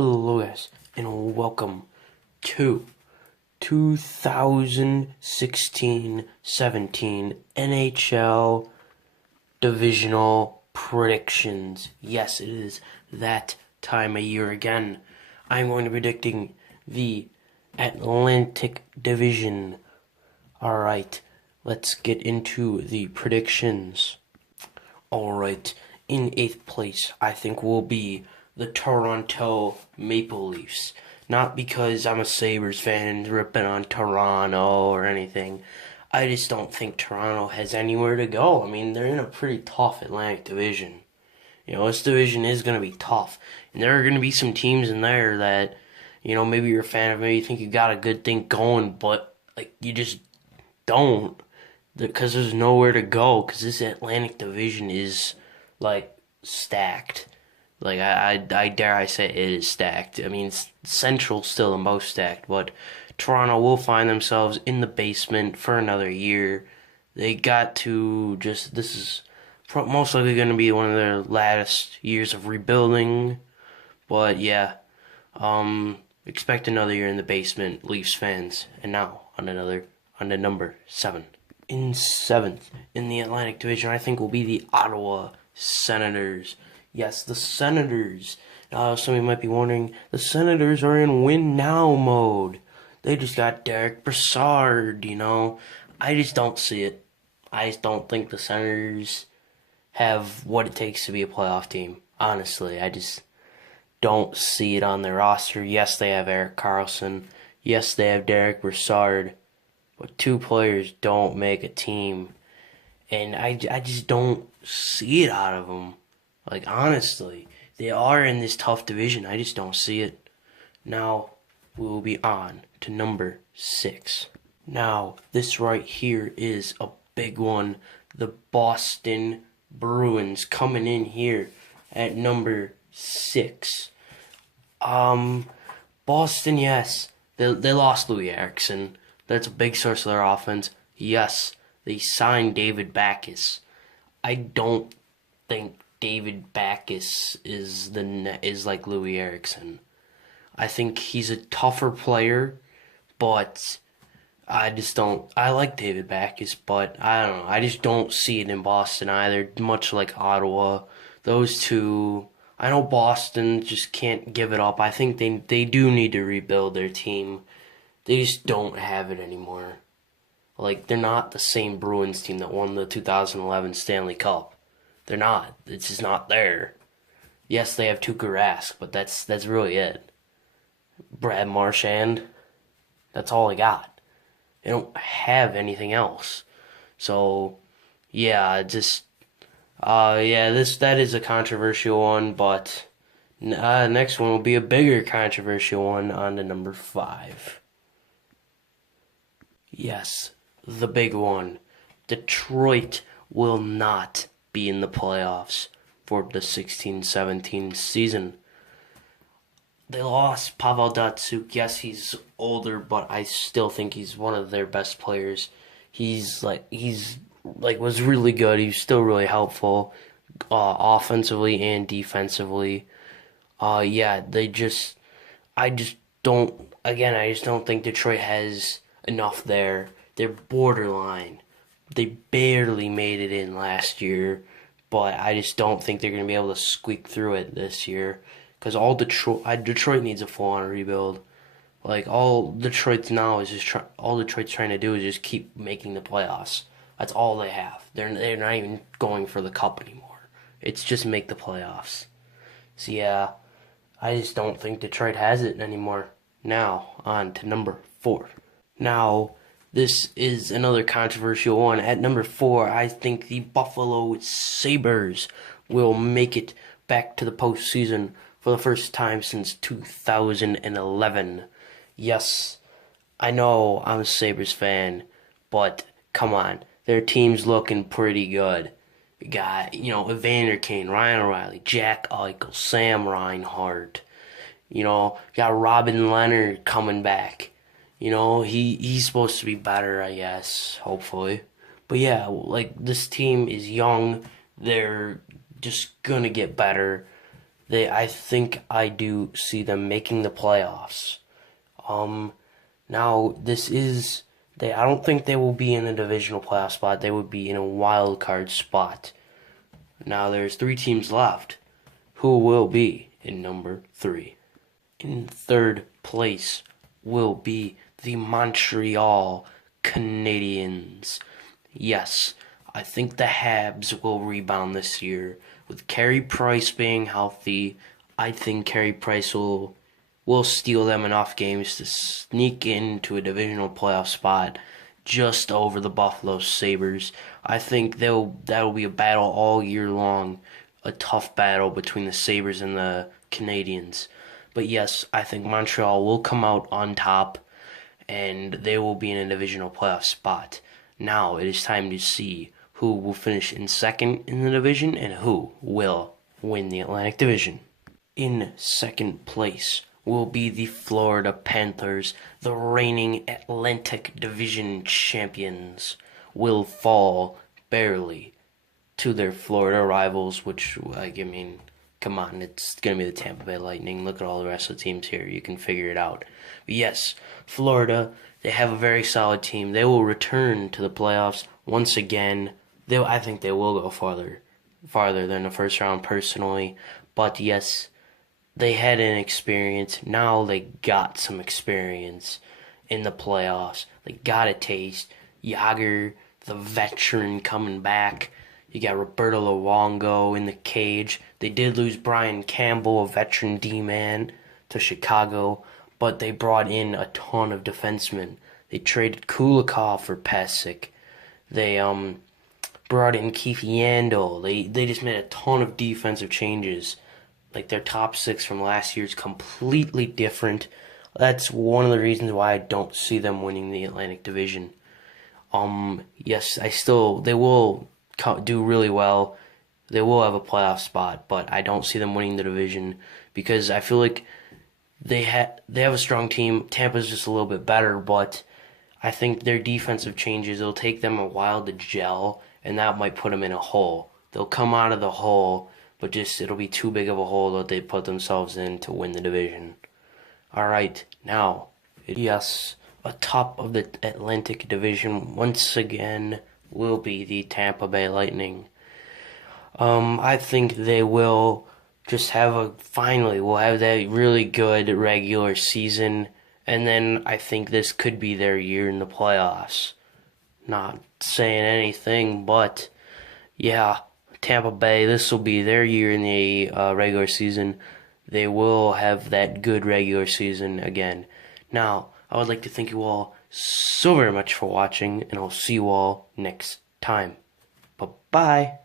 Hello guys, and welcome to 2016-17 NHL Divisional Predictions. Yes, it is that time of year again. I'm going to be predicting the Atlantic Division. Alright, let's get into the predictions. Alright, in 8th place, I think will be the Toronto Maple Leafs. Not because I'm a Sabres fan ripping on Toronto or anything. I just don't think Toronto has anywhere to go. I mean, they're in a pretty tough Atlantic division. You know, this division is going to be tough. And there are going to be some teams in there that, you know, maybe you're a fan of, maybe you think you got a good thing going, but, like, you just don't. Because there's nowhere to go. Because this Atlantic division is, like, stacked. Like, I dare I say it is stacked. I mean, Central's still the most stacked, but Toronto will find themselves in the basement for another year. They got to just, this is most likely going to be one of their last years of rebuilding. But yeah, expect another year in the basement, Leafs fans. And now, on to number 7. In 7th, in the Atlantic Division, I think will be the Ottawa Senators. Yes, the Senators. Some of you might be wondering, the Senators are in win now mode. They just got Derek Brassard, you know. I just don't see it. I just don't think the Senators have what it takes to be a playoff team. Honestly, I just don't see it on their roster. Yes, they have Erik Karlsson. Yes, they have Derek Brassard. But two players don't make a team. And I just don't see it out of them. Like, honestly, they are in this tough division. I just don't see it. Now, we will be on to number 6. Now, this right here is a big one. The Boston Bruins coming in here at number 6. Boston, yes, they lost Louis Eriksson. That's a big source of their offense. Yes, they signed David Backes. I don't think David Backes is like Louis Eriksson. I think he's a tougher player, but I just don't. I like David Backes, but I don't know. I just don't see it in Boston either. Much like Ottawa, those two. I know Boston just can't give it up. I think they do need to rebuild their team. They just don't have it anymore. Like, they're not the same Bruins team that won the 2011 Stanley Cup. They're not. It's just not there. Yes, they have Tuukka Rask, but that's really it. Brad Marchand, that's all they got. They don't have anything else. So, yeah, that is a controversial one, but next one will be a bigger controversial one on to number 5. Yes, the big one. Detroit will not be in the playoffs for the 16-17 season. They lost Pavel Datsyuk. Yes, he's older, but I still think he's one of their best players. He's was really good. He's still really helpful, offensively and defensively. I just don't think Detroit has enough there. They're borderline. They barely made it in last year, but I just don't think they're going to be able to squeak through it this year. Because Detroit needs a full-on rebuild. Like, all Detroit's trying to do is just keep making the playoffs. That's all they have. They're not even going for the cup anymore. It's just make the playoffs. So yeah, I just don't think Detroit has it anymore. Now, on to number 4. Now, this is another controversial one. At number 4, I think the Buffalo Sabres will make it back to the postseason for the first time since 2011. Yes, I know I'm a Sabres fan, but come on, their team's looking pretty good. You got, Evander Kane, Ryan O'Reilly, Jack Eichel, Sam Reinhart. Got Robin Leonard coming back. He's supposed to be better, I guess, hopefully. But yeah, like, this team is young. They're just gonna get better. I think I do see them making the playoffs. Now this is I don't think they will be in a divisional playoff spot. They would be in a wild card spot. Now there's 3 teams left. Who will be in number 3? In third place will be the Montreal Canadiens. Yes, I think the Habs will rebound this year. With Carey Price being healthy, I think Carey Price will steal them enough games to sneak into a divisional playoff spot just over the Buffalo Sabres. I think that'll be a battle all year long, a tough battle between the Sabres and the Canadiens. But yes, I think Montreal will come out on top, and they will be in a divisional playoff spot. Now it is time to see who will finish in second in the division and who will win the Atlantic Division. In second place will be the Florida Panthers, the reigning Atlantic Division champions, will fall barely to their Florida rivals, which, come on, it's going to be the Tampa Bay Lightning. Look at all the rest of the teams here. You can figure it out. But yes, Florida, they have a very solid team. They will return to the playoffs once again. I think they will go farther than the first round personally. But yes, they had an experience. Now they got some experience in the playoffs. They got a taste. Yager, the veteran, coming back. You got Roberto Luongo in the cage. They did lose Brian Campbell, a veteran D-man, to Chicago, but they brought in a ton of defensemen. They traded Kulikov for Pesic. They brought in Keith Yandel. They just made a ton of defensive changes. Like, their top 6 from last year is completely different. That's one of the reasons why I don't see them winning the Atlantic Division. Yes, they will do really well. They will have a playoff spot, but I don't see them winning the division because I feel like they have a strong team. Tampa's just a little bit better, but I think their defensive changes, it'll take them a while to gel, and that might put them in a hole. They'll come out of the hole, but it'll be too big of a hole that they put themselves in to win the division. Alright, now, yes, atop of the Atlantic Division once again will be the Tampa Bay Lightning. I think they will just will have that really good regular season, and then I think this could be their year in the playoffs. Not saying anything, but yeah, Tampa Bay, this will be their year in the regular season. They will have that good regular season again. Now, I would like to thank you all so very much for watching, and I'll see you all next time. Bye-bye.